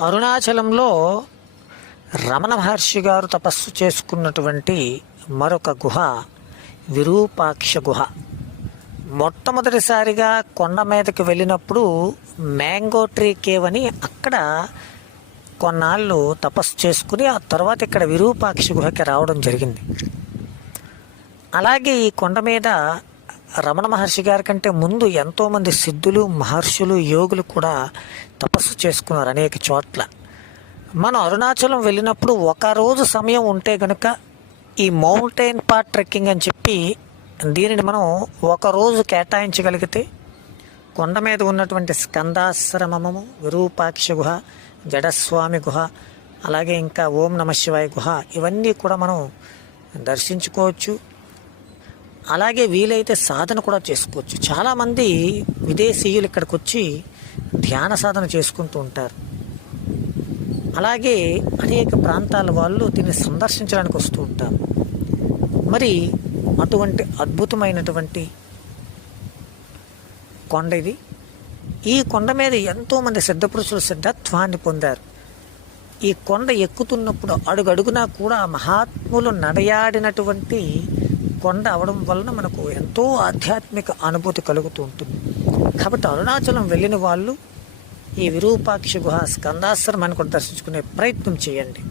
అరుణాచలంలో రమణ మహర్షి గారు తపస్సు చేసుకున్నటువంటి మరొక గుహ విరూపాక్ష గుహ. మొట్టమొదటిసారిగా కొండ మీదకి వెళ్ళినప్పుడు మ్యాంగో ట్రీ కేవ్ అని అక్కడ కొన్నాళ్ళు తపస్సు చేసుకుని ఆ తర్వాత ఇక్కడ విరూపాక్ష గుహకి రావడం జరిగింది. అలాగే ఈ కొండ మీద రమణ మహర్షి గారి కంటే ముందు ఎంతోమంది సిద్ధులు మహర్షులు యోగులు కూడా తపస్సు చేసుకున్నారు అనేక చోట్ల. మనం అరుణాచలం వెళ్ళినప్పుడు ఒక రోజు సమయం ఉంటే కనుక ఈ మౌంటైన్ పార్ట్ ట్రెక్కింగ్ అని చెప్పి దీనిని మనం ఒక రోజు కేటాయించగలిగితే కొండ మీద ఉన్నటువంటి స్కందాశ్రమము విరూపాక్ష గుహ జడస్వామి గుహ అలాగే ఇంకా ఓం నమ శివాయ గుహ ఇవన్నీ కూడా మనం దర్శించుకోవచ్చు. అలాగే వీలైతే సాధన కూడా చేసుకోవచ్చు. చాలామంది విదేశీయులు ఇక్కడికి వచ్చి ధ్యాన సాధన చేసుకుంటూ ఉంటారు. అలాగే అనేక ప్రాంతాల వాళ్ళు దీన్ని సందర్శించడానికి వస్తూ ఉంటారు. మరి అటువంటి అద్భుతమైనటువంటి కొండ ఇది. ఈ కొండ మీద ఎంతోమంది సిద్ధపురుషులు సిద్ధత్వాన్ని పొందారు. ఈ కొండ ఎక్కుతున్నప్పుడు అడుగడుగునా కూడా మహాత్ములు నడయాడినటువంటి కొండ అవడం వలన మనకు ఎంతో ఆధ్యాత్మిక అనుభూతి కలుగుతూ ఉంటుంది. కాబట్టి అరుణాచలం వెళ్ళిన వాళ్ళు ఈ విరూపాక్ష గుహ స్కందాశ్రమాన్ని కూడా దర్శించుకునే ప్రయత్నం చేయండి.